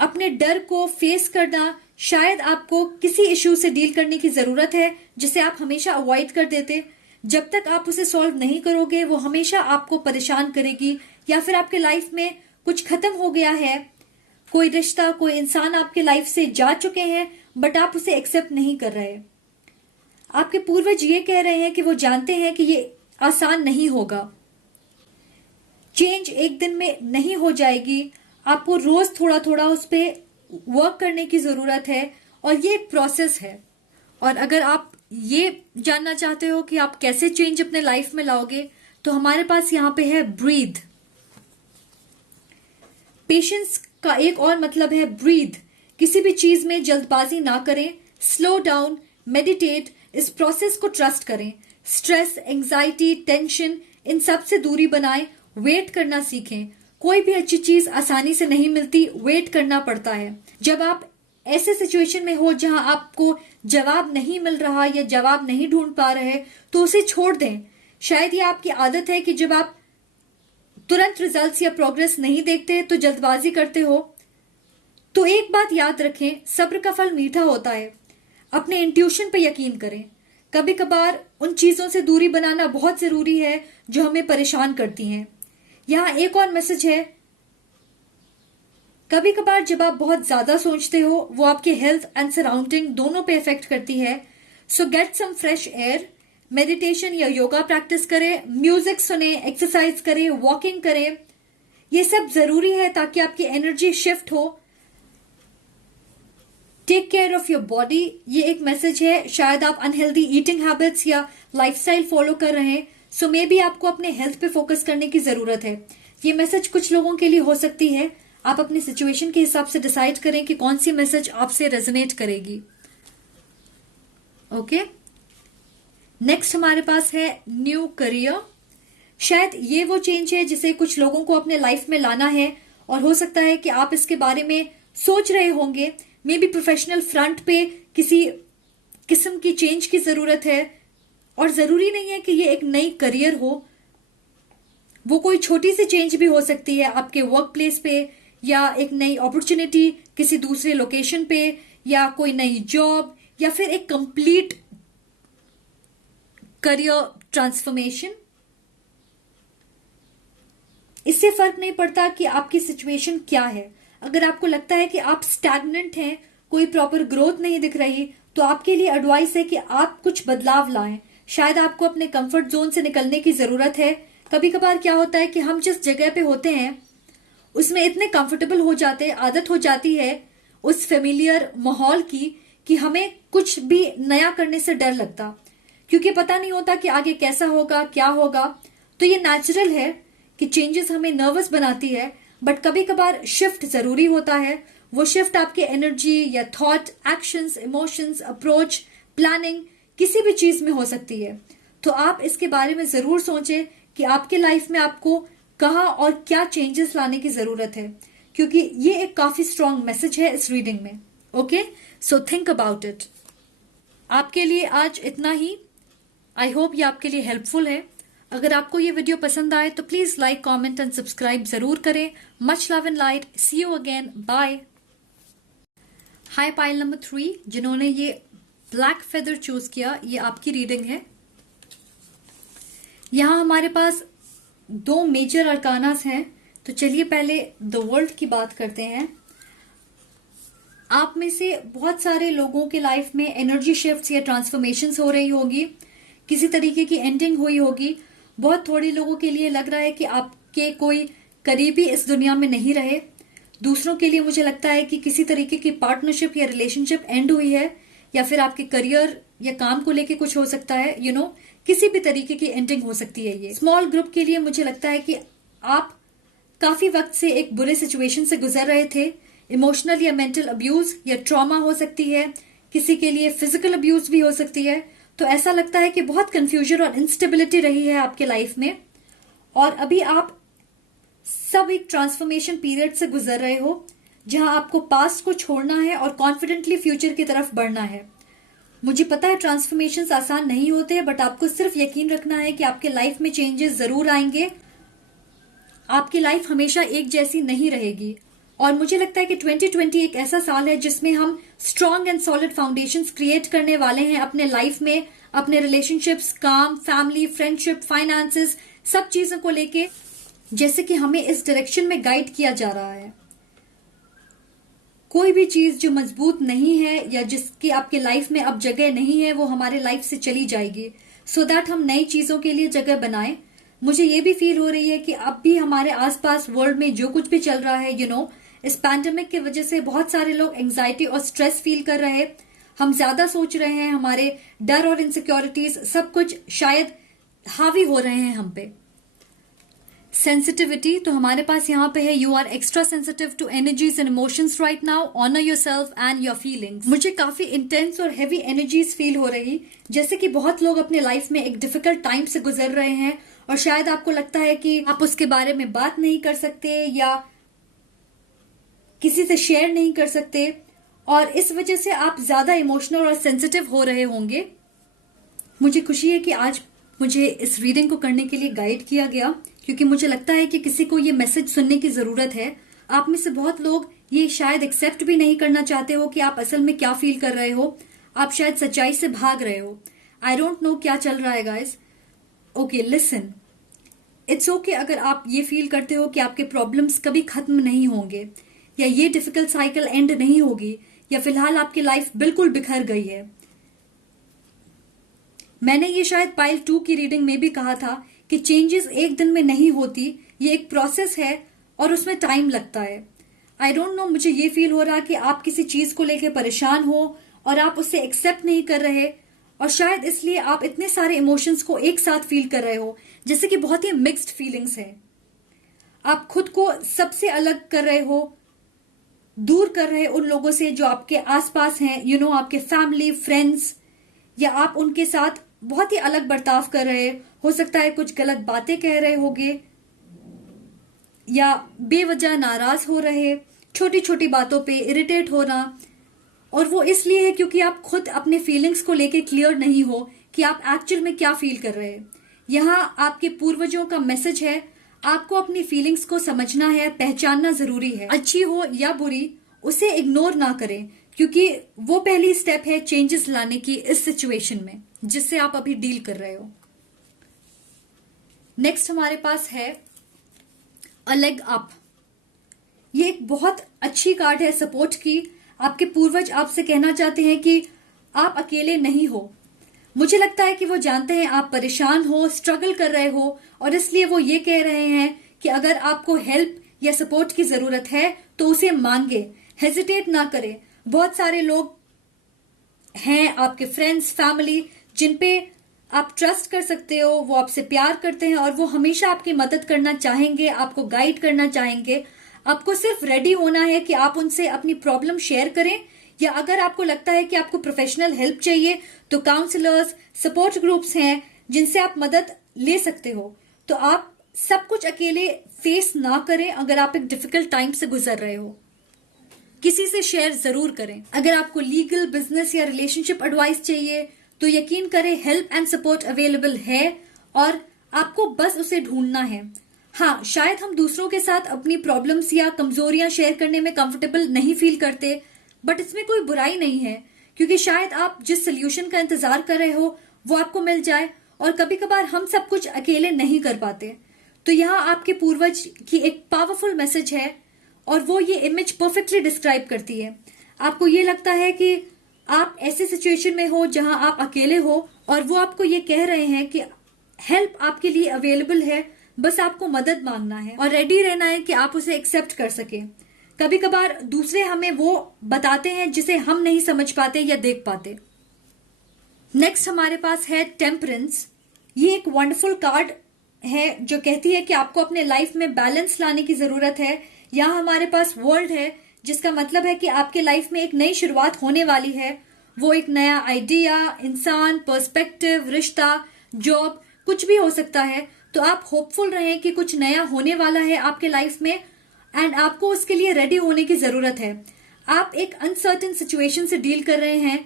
अपने डर को फेस करना। शायद आपको किसी इश्यू से डील करने की जरूरत है जिसे आप हमेशा अवॉइड कर देते। जब तक आप उसे सॉल्व नहीं करोगे, वो हमेशा आपको परेशान करेगी। या फिर आपके लाइफ में कुछ खत्म हो गया है, कोई रिश्ता, कोई इंसान आपके लाइफ से जा चुके हैं, बट आप उसे एक्सेप्ट नहीं कर रहे। आपके पूर्वज ये कह रहे हैं कि वो जानते हैं कि ये आसान नहीं होगा, चेंज एक दिन में नहीं हो जाएगी। आपको रोज थोड़ा थोड़ा उस पर वर्क करने की जरूरत है, और ये एक प्रोसेस है। और अगर आप ये जानना चाहते हो कि आप कैसे चेंज अपने लाइफ में लाओगे, तो हमारे पास यहाँ पे है ब्रीथ। पेशेंस का एक और मतलब है ब्रीथ। किसी भी चीज में जल्दबाजी ना करें, स्लो डाउन, मेडिटेट, इस प्रोसेस को ट्रस्ट करें। स्ट्रेस, एंजाइटी, टेंशन, इन सब से दूरी बनाएं। वेट करना सीखें। कोई भी अच्छी चीज आसानी से नहीं मिलती, वेट करना पड़ता है। जब आप ऐसे सिचुएशन में हो जहां आपको जवाब नहीं मिल रहा या जवाब नहीं ढूंढ पा रहे, तो उसे छोड़ दें। शायद ये आपकी आदत है कि जब आप तुरंत रिजल्ट्स या प्रोग्रेस नहीं देखते तो जल्दबाजी करते हो। तो एक बात याद रखें, सब्र का फल मीठा होता है। अपने इंट्यूशन पे यकीन करें। कभी कभार उन चीजों से दूरी बनाना बहुत जरूरी है जो हमें परेशान करती हैं। यहां एक और मैसेज है, कभी कभार जब आप बहुत ज्यादा सोचते हो, वो आपके हेल्थ एंड सराउंडिंग दोनों पे इफेक्ट करती है। So get some fresh air, meditation या योगा प्रैक्टिस करें, म्यूजिक सुने, एक्सरसाइज करें, वॉकिंग करें। ये सब जरूरी है ताकि आपकी एनर्जी शिफ्ट हो। Take care of your body, ये एक मैसेज है। शायद आप अनहेल्दी ईटिंग हैबिट्स या लाइफस्टाइल फॉलो कर रहे हैं, सो मे बी आपको अपने हेल्थ पे फोकस करने की जरूरत है। ये मैसेज कुछ लोगों के लिए हो सकती है। आप अपनी सिचुएशन के हिसाब से डिसाइड करें कि कौन सी मैसेज आपसे रेजोनेट करेगी। ओके, नेक्स्ट हमारे पास है न्यू करियर। शायद ये वो चेंज है जिसे कुछ लोगों को अपने लाइफ में लाना है, और हो सकता है कि आप इसके बारे में सोच रहे होंगे। मे बी प्रोफेशनल फ्रंट पे किसी किस्म की चेंज की जरूरत है, और जरूरी नहीं है कि ये एक नई करियर हो। वो कोई छोटी सी चेंज भी हो सकती है आपके वर्क प्लेस पे, या एक नई अपॉर्चुनिटी किसी दूसरे लोकेशन पे, या कोई नई जॉब, या फिर एक कंप्लीट करियर ट्रांसफॉर्मेशन। इससे फर्क नहीं पड़ता कि आपकी सिचुएशन क्या है। अगर आपको लगता है कि आप स्टैग्नेंट हैं, कोई प्रॉपर ग्रोथ नहीं दिख रही, तो आपके लिए एडवाइस है कि आप कुछ बदलाव लाएं। शायद आपको अपने कंफर्ट जोन से निकलने की जरूरत है। कभी कभार क्या होता है कि हम जिस जगह पे होते हैं उसमें इतने कंफर्टेबल हो जाते हैं, आदत हो जाती है उस फेमिलियर माहौल की, कि हमें कुछ भी नया करने से डर लगता, क्योंकि पता नहीं होता कि आगे कैसा होगा, क्या होगा। तो ये नेचुरल है कि चेंजेस हमें नर्वस बनाती है, बट कभी कभार शिफ्ट जरूरी होता है। वो शिफ्ट आपके एनर्जी या thought, actions, emotions, approach, planning, किसी भी चीज में हो सकती है। तो आप इसके बारे में जरूर सोचें कि आपके लाइफ में आपको कहाँ और क्या चेंजेस लाने की जरूरत है, क्योंकि ये एक काफी स्ट्रॉन्ग मैसेज है इस रीडिंग में। Okay, so think about it. आपके लिए आज इतना ही। आई होप ये आपके लिए हेल्पफुल है। अगर आपको ये वीडियो पसंद आए तो please like, comment and subscribe जरूर करें। Much love and light. See you again. Bye. Hi pile number 3, जिन्होंने ये ब्लैक फेदर चूज किया, ये आपकी रीडिंग है। यहां हमारे पास 2 मेजर अरकानास हैं। तो चलिए पहले द वर्ल्ड की बात करते हैं। आप में से बहुत सारे लोगों के लाइफ में एनर्जी शिफ्ट्स या ट्रांसफॉर्मेशंस हो रही होगी, किसी तरीके की एंडिंग हुई होगी। बहुत थोड़े लोगों के लिए लग रहा है कि आपके कोई करीबी इस दुनिया में नहीं रहे। दूसरों के लिए मुझे लगता है कि किसी तरीके की पार्टनरशिप या रिलेशनशिप एंड हुई है, या फिर आपके करियर या काम को लेके कुछ हो सकता है। किसी भी तरीके की एंडिंग हो सकती है। ये स्मॉल ग्रुप के लिए मुझे लगता है कि आप काफी वक्त से एक बुरे सिचुएशन से गुजर रहे थे। इमोशनल या मेंटल अब्यूज या ट्रॉमा हो सकती है, किसी के लिए फिजिकल अब्यूज भी हो सकती है। तो ऐसा लगता है कि बहुत कंफ्यूजन और इंस्टेबिलिटी रही है आपके लाइफ में, और अभी आप सब एक ट्रांसफॉर्मेशन पीरियड से गुजर रहे हो, जहां आपको पास्ट को छोड़ना है और कॉन्फिडेंटली फ्यूचर की तरफ बढ़ना है। मुझे पता है ट्रांसफॉर्मेशंस आसान नहीं होते, बट आपको सिर्फ यकीन रखना है कि आपके लाइफ में चेंजेस जरूर आएंगे। आपकी लाइफ हमेशा एक जैसी नहीं रहेगी, और मुझे लगता है कि 2020 एक ऐसा साल है जिसमें हम strong and solid foundations create करने वाले हैं अपने लाइफ में, अपने रिलेशनशिप्स, काम, फैमिली, फ्रेंडशिप, फाइनेंसेस, सब चीजों को लेके, जैसे कि हमें इस डायरेक्शन में गाइड किया जा रहा है। कोई भी चीज जो मजबूत नहीं है या जिसकी आपके लाइफ में अब जगह नहीं है, वो हमारे लाइफ से चली जाएगी, सो दैट हम नई चीजों के लिए जगह बनाएं। मुझे ये भी फील हो रही है कि अब भी हमारे आसपास वर्ल्ड में जो कुछ भी चल रहा है, इस पैंडेमिक की वजह से बहुत सारे लोग एंजाइटी और स्ट्रेस फील कर रहे हैं। हम ज्यादा सोच रहे हैं, हमारे डर और इनसिक्योरिटीज सब कुछ शायद हावी हो रहे हैं हम पे। सेंसिटिविटी, तो हमारे पास यहाँ पे है, you are extra sensitive to energies and emotions right now, honour yourself and your feelings. मुझे काफी इंटेंस और हैवी एनर्जीज फील हो रही, जैसे कि बहुत लोग अपने लाइफ में एक डिफिकल्ट टाइम से गुजर रहे हैं, और शायद आपको लगता है कि आप उसके बारे में बात नहीं कर सकते या किसी से शेयर नहीं कर सकते, और इस वजह से आप ज्यादा इमोशनल और सेंसिटिव हो रहे होंगे। मुझे खुशी है कि आज मुझे इस रीडिंग को करने के लिए गाइड किया गया, क्योंकि मुझे लगता है कि किसी को ये मैसेज सुनने की जरूरत है। आप में से बहुत लोग ये शायद एक्सेप्ट भी नहीं करना चाहते हो कि आप असल में क्या फील कर रहे हो। आप शायद सच्चाई से भाग रहे हो। आई डोंट नो क्या चल रहा है guys. Okay, listen, it's okay अगर आप ये फील करते हो कि आपके प्रॉब्लम्स कभी खत्म नहीं होंगे, या ये डिफिकल्ट साइकिल एंड नहीं होगी, या फिलहाल आपकी लाइफ बिल्कुल बिखर गई है। मैंने ये शायद पाइल 2 की रीडिंग में भी कहा था कि चेंजेस एक दिन में नहीं होती, ये एक प्रोसेस है और उसमें टाइम लगता है। आई डोंट नो, मुझे ये फील हो रहा कि आप किसी चीज को लेकर परेशान हो और आप उसे एक्सेप्ट नहीं कर रहे, और शायद इसलिए आप इतने सारे इमोशंस को एक साथ फील कर रहे हो, जैसे कि बहुत ही मिक्स्ड फीलिंग्स है। आप खुद को सबसे अलग कर रहे हो, दूर कर रहे उन लोगों से जो आपके आसपास हैं, आपके फैमिली, फ्रेंड्स, या आप उनके साथ बहुत ही अलग बर्ताव कर रहे। हो सकता है कुछ गलत बातें कह रहे होगे, या बेवजह नाराज हो रहे, छोटी छोटी बातों पे इरिटेट होना, और वो इसलिए है क्योंकि आप खुद अपने फीलिंग्स को लेके क्लियर नहीं हो कि आप एक्चुअल में क्या फील कर रहे हैं। यहाँ आपके पूर्वजों का मैसेज है, आपको अपनी फीलिंग्स को समझना है, पहचानना जरूरी है। अच्छी हो या बुरी, उसे इग्नोर ना करें, क्योंकि वो पहली स्टेप है चेंजेस लाने की इस सिचुएशन में जिससे आप अभी डील कर रहे हो। नेक्स्ट हमारे पास है अ लेग अप। ये एक बहुत अच्छी कार्ड है सपोर्ट की। आपके पूर्वज आपसे कहना चाहते हैं कि आप अकेले नहीं हो। मुझे लगता है कि वो जानते हैं आप परेशान हो, स्ट्रगल कर रहे हो, और इसलिए वो ये कह रहे हैं कि अगर आपको हेल्प या सपोर्ट की जरूरत है तो उसे मांगे, हेजिटेट ना करें। बहुत सारे लोग हैं, आपके फ्रेंड्स, फैमिली, जिन पे आप ट्रस्ट कर सकते हो, वो आपसे प्यार करते हैं और वो हमेशा आपकी मदद करना चाहेंगे, आपको गाइड करना चाहेंगे। आपको सिर्फ रेडी होना है कि आप उनसे अपनी प्रॉब्लम शेयर करें, या अगर आपको लगता है कि आपको प्रोफेशनल हेल्प चाहिए तो काउंसलर्स, सपोर्ट ग्रुप्स हैं जिनसे आप मदद ले सकते हो। तो आप सब कुछ अकेले फेस ना करें। अगर आप एक डिफिकल्ट टाइम से गुजर रहे हो, किसी से शेयर जरूर करें। अगर आपको लीगल, बिजनेस या रिलेशनशिप एडवाइस चाहिए तो यकीन करें हेल्प एंड सपोर्ट अवेलेबल है, और आपको बस उसे ढूंढना है। हाँ, शायद हम दूसरों के साथ अपनी प्रॉब्लम्स या कमजोरियां शेयर करने में कंफर्टेबल नहीं फील करते, बट इसमें कोई बुराई नहीं है, क्योंकि शायद आप जिस सोल्यूशन का इंतजार कर रहे हो वो आपको मिल जाए। और कभी कभार हम सब कुछ अकेले नहीं कर पाते। तो यहाँ आपके पूर्वज की एक पावरफुल मैसेज है, और वो ये इमेज परफेक्टली डिस्क्राइब करती है। आपको ये लगता है कि आप ऐसे सिचुएशन में हो जहां आप अकेले हो, और वो आपको ये कह रहे हैं कि हेल्प आपके लिए अवेलेबल है, बस आपको मदद मांगना है और रेडी रहना है कि आप उसे एक्सेप्ट कर सके। कभी कभार दूसरे हमें वो बताते हैं जिसे हम नहीं समझ पाते या देख पाते। नेक्स्ट हमारे पास है टेम्परेंस। ये एक वंडरफुल कार्ड है जो कहती है कि आपको अपने लाइफ में बैलेंस लाने की जरूरत है। यहाँ हमारे पास वर्ल्ड है, जिसका मतलब है कि आपके लाइफ में एक नई शुरुआत होने वाली है। वो एक नया आइडिया, इंसान, पर्सपेक्टिव, रिश्ता, जॉब, कुछ भी हो सकता है। तो आप होपफुल रहें कि कुछ नया होने वाला है आपके लाइफ में, एंड आपको उसके लिए रेडी होने की जरूरत है। आप एक अनसर्टेन सिचुएशन से डील कर रहे हैं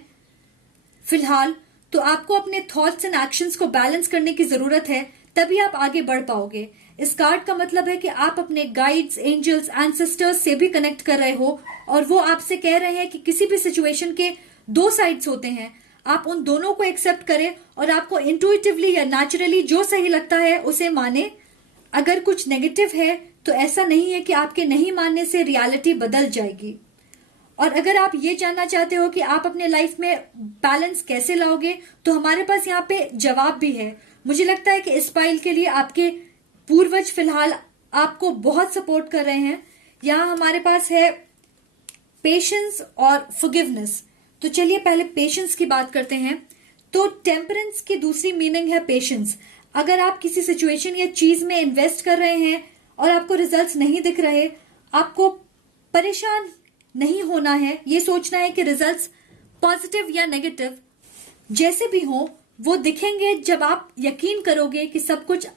फिलहाल, तो आपको अपने थॉट्स एंड एक्शंस को बैलेंस करने की जरूरत है, तभी आप आगे बढ़ पाओगे। इस कार्ड का मतलब है कि आप अपने गाइड्स, एंजल्स, एंसेस्टर्स से भी कनेक्ट कर रहे हो, और वो आपसे कह रहे हैं कि किसी भी सिचुएशन के दो साइड्स होते हैं। आप उन दोनों को एक्सेप्ट करें और आपको इंट्यूटिवली या नेचुरली जो सही लगता है उसे माने। अगर कुछ नेगेटिव है तो ऐसा नहीं है कि आपके नहीं मानने से रियलिटी बदल जाएगी। और अगर आप ये जानना चाहते हो कि आप अपने लाइफ में बैलेंस कैसे लाओगे, तो हमारे पास यहाँ पे जवाब भी है। मुझे लगता है कि इस पाइल के लिए आपके पूर्वज फिलहाल आपको बहुत सपोर्ट कर रहे हैं। यहाँ हमारे पास है पेशेंस और फॉरगिवनेस। तो चलिए पहले पेशेंस की बात करते हैं। तो टेम्परेंस की दूसरी मीनिंग है पेशेंस। अगर आप किसी सिचुएशन या चीज में इन्वेस्ट कर रहे हैं और आपको रिजल्ट्स नहीं दिख रहे, आपको परेशान नहीं होना है। ये सोचना है कि रिजल्ट्स पॉजिटिव या नेगेटिव जैसे भी हो वो दिखेंगे जब आप यकीन करोगे कि सब कुछ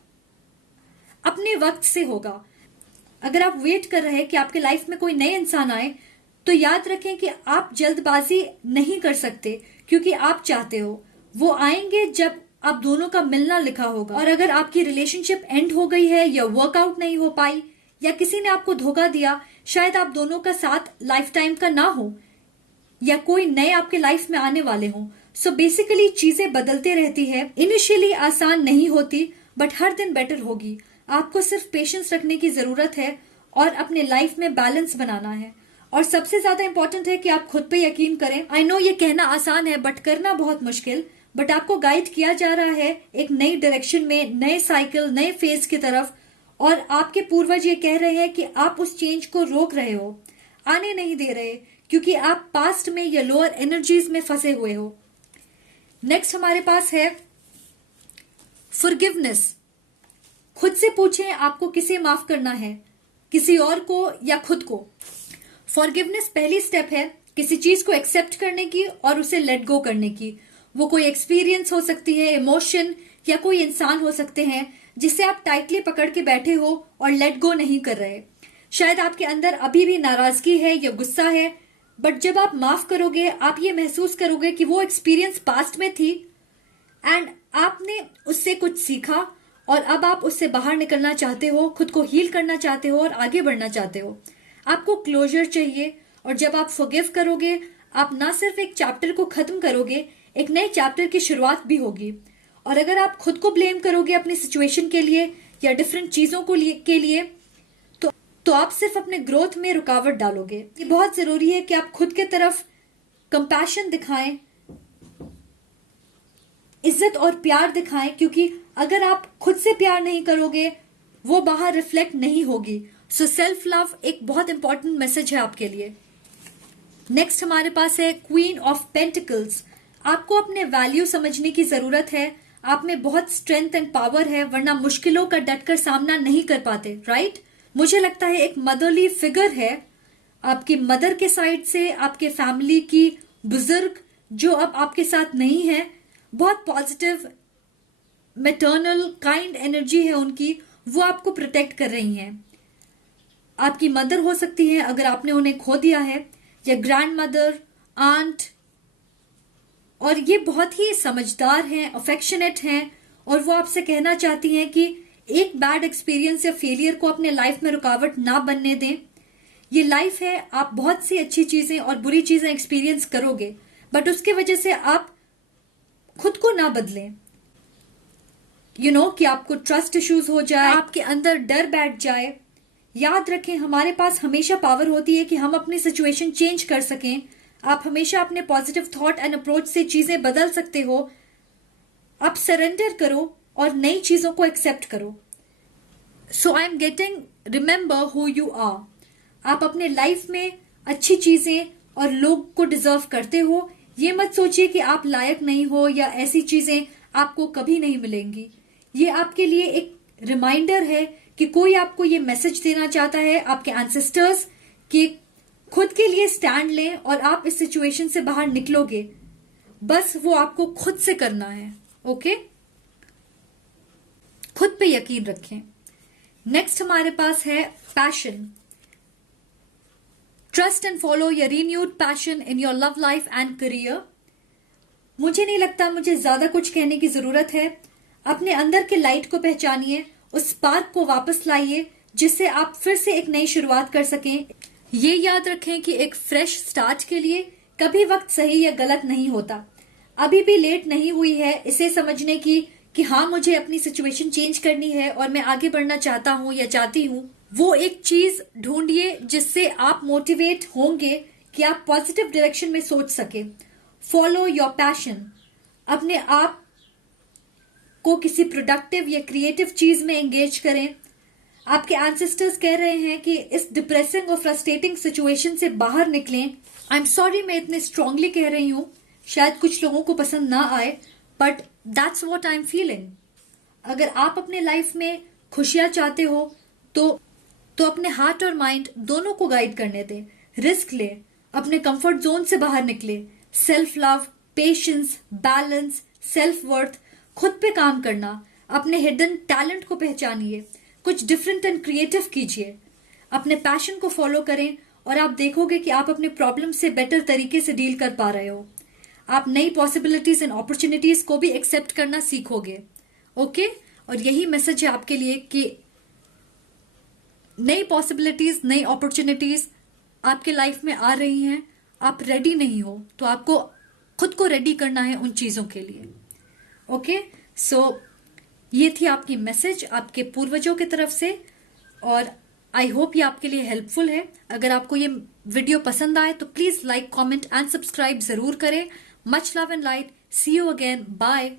अपने वक्त से होगा। अगर आप वेट कर रहे हैं कि आपके लाइफ में कोई नए इंसान आए, तो याद रखें कि आप जल्दबाजी नहीं कर सकते, क्योंकि आप चाहते हो। वो आएंगे जब आप दोनों का मिलना लिखा होगा। और अगर आपकी रिलेशनशिप एंड हो गई है या वर्कआउट नहीं हो पाई या किसी ने आपको धोखा दिया, शायद आप दोनों का साथ लाइफ टाइम का ना हो या कोई नए आपके लाइफ में आने वाले हो। सो बेसिकली चीजें बदलते रहती है। इनिशियली आसान नहीं होती, बट हर दिन बेटर होगी। आपको सिर्फ पेशेंस रखने की जरूरत है और अपने लाइफ में बैलेंस बनाना है। और सबसे ज्यादा इंपॉर्टेंट है कि आप खुद पे यकीन करें। आई नो ये कहना आसान है बट करना बहुत मुश्किल। बट आपको गाइड किया जा रहा है एक नई डायरेक्शन में, नए साइकिल, नए फेज की तरफ। और आपके पूर्वज ये कह रहे हैं कि आप उस चेंज को रोक रहे हो, आने नहीं दे रहे, क्योंकि आप पास्ट में या लोअर एनर्जीज में फंसे हुए हो। नेक्स्ट हमारे पास है फॉरगिवनेस। खुद से पूछें आपको किसे माफ करना है, किसी और को या खुद को। फॉरगिवनेस पहली स्टेप है किसी चीज को एक्सेप्ट करने की और उसे लेट गो करने की। वो कोई एक्सपीरियंस हो सकती है, इमोशन, या कोई इंसान हो सकते हैं जिसे आप टाइटली पकड़ के बैठे हो और लेट गो नहीं कर रहे। शायद आपके अंदर अभी भी नाराजगी है या गुस्सा है, बट जब आप माफ करोगे आप ये महसूस करोगे कि वो एक्सपीरियंस पास्ट में थी एंड आपने उससे कुछ सीखा, और अब आप उससे बाहर निकलना चाहते हो, खुद को हील करना चाहते हो और आगे बढ़ना चाहते हो। आपको क्लोजर चाहिए, और जब आप फॉरगिव करोगे आप ना सिर्फ एक चैप्टर को खत्म करोगे, एक नए चैप्टर की शुरुआत भी होगी। और अगर आप खुद को ब्लेम करोगे अपनी सिचुएशन के लिए या डिफरेंट चीजों के लिए, तो आप सिर्फ अपने ग्रोथ में रुकावट डालोगे। ये बहुत जरूरी है कि आप खुद के तरफ कंपैशन दिखाएं, इज्जत और प्यार दिखाएं, क्योंकि अगर आप खुद से प्यार नहीं करोगे वो बाहर रिफ्लेक्ट नहीं होगी। सो सेल्फ लव एक बहुत इंपॉर्टेंट मैसेज है आपके लिए। नेक्स्ट हमारे पास है क्वीन ऑफ पेंटिकल्स। आपको अपने वैल्यू समझने की जरूरत है। आप में बहुत स्ट्रेंथ एंड पावर है, वरना मुश्किलों का डटकर सामना नहीं कर पाते, राइट? मुझे लगता है एक मदरली फिगर है आपकी मदर के साइड से, आपके फैमिली की बुजुर्ग जो अब आपके साथ नहीं है। बहुत पॉजिटिव मैटरनल काइंड एनर्जी है उनकी, वो आपको प्रोटेक्ट कर रही हैं। आपकी मदर हो सकती है अगर आपने उन्हें खो दिया है, या ग्रैंड मदर, आंट, और ये बहुत ही समझदार हैं, अफेक्शनेट हैं, और वो आपसे कहना चाहती हैं कि एक बैड एक्सपीरियंस या फेलियर को अपने लाइफ में रुकावट ना बनने दें। ये लाइफ है, आप बहुत सी अच्छी चीजें और बुरी चीजें एक्सपीरियंस करोगे, बट उसकी वजह से आप खुद को ना बदलें। कि आपको ट्रस्ट इश्यूज हो जाए, आपके अंदर डर बैठ जाए। याद रखें, हमारे पास हमेशा पावर होती है कि हम अपनी सिचुएशन चेंज कर सकें। आप हमेशा अपने पॉजिटिव थॉट एंड अप्रोच से चीजें बदल सकते हो। आप सरेंडर करो और नई चीजों को एक्सेप्ट करो। So I am getting, remember who you are. आप अपने लाइफ में अच्छी चीजें और लोग को डिजर्व करते हो। ये मत सोचिए कि आप लायक नहीं हो या ऐसी चीजें आपको कभी नहीं मिलेंगी। ये आपके लिए एक रिमाइंडर है कि कोई आपको ये मैसेज देना चाहता है, आपके एंसेस्टर्स, कि खुद के लिए स्टैंड लें और आप इस सिचुएशन से बाहर निकलोगे। बस वो आपको खुद से करना है। ओके, खुद पे यकीन रखें। नेक्स्ट हमारे पास है passion. Trust and follow your renewed passion in your love life and career. मुझे नहीं लगता मुझे ज्यादा कुछ कहने की जरूरत है। अपने अंदर के लाइट को पहचानिए, उस स्पार्क को वापस लाइए, जिससे आप फिर से एक नई शुरुआत कर सकें। ये याद रखें कि एक फ्रेश स्टार्ट के लिए कभी वक्त सही या गलत नहीं होता। अभी भी लेट नहीं हुई है इसे समझने की कि हाँ, मुझे अपनी सिचुएशन चेंज करनी है और मैं आगे बढ़ना चाहता हूँ या चाहती हूँ। वो एक चीज ढूंढिए जिससे आप मोटिवेट होंगे कि आप पॉजिटिव डायरेक्शन में सोच सके। Follow your passion. अपने आप को किसी प्रोडक्टिव या क्रिएटिव चीज में एंगेज करें। आपके एंसेस्टर्स कह रहे हैं कि इस डिप्रेसिंग और फ्रस्ट्रेटिंग सिचुएशन से बाहर निकलें। आई एम सॉरी मैं इतने स्ट्रांगली कह रही हूं, शायद कुछ लोगों को पसंद ना आए, but that's what I am feeling. अगर आप अपने लाइफ में खुशियां चाहते हो तो अपने हार्ट और माइंड दोनों को गाइड करने दें। रिस्क ले, अपने कंफर्ट जोन से बाहर निकले। Self love, patience, balance, self worth, खुद पे काम करना, अपने हिडन टैलेंट को पहचानिए, कुछ डिफरेंट एंड क्रिएटिव कीजिए, अपने पैशन को फॉलो करें और आप देखोगे कि आप अपने प्रॉब्लम से बेटर तरीके से डील कर पा रहे हो। आप नई पॉसिबिलिटीज एंड अपॉर्चुनिटीज को भी एक्सेप्ट करना सीखोगे। ओके, और यही मैसेज है आपके लिए कि नई पॉसिबिलिटीज, नई अपॉर्चुनिटीज आपके लाइफ में आ रही हैं। आप रेडी नहीं हो तो आपको खुद को रेडी करना है उन चीजों के लिए। ओके, सो ये थी आपकी मैसेज आपके पूर्वजों की तरफ से, और आई होप ये आपके लिए हेल्पफुल है। अगर आपको ये वीडियो पसंद आए तो please like, comment and subscribe जरूर करें। Much love and light, see you again, bye.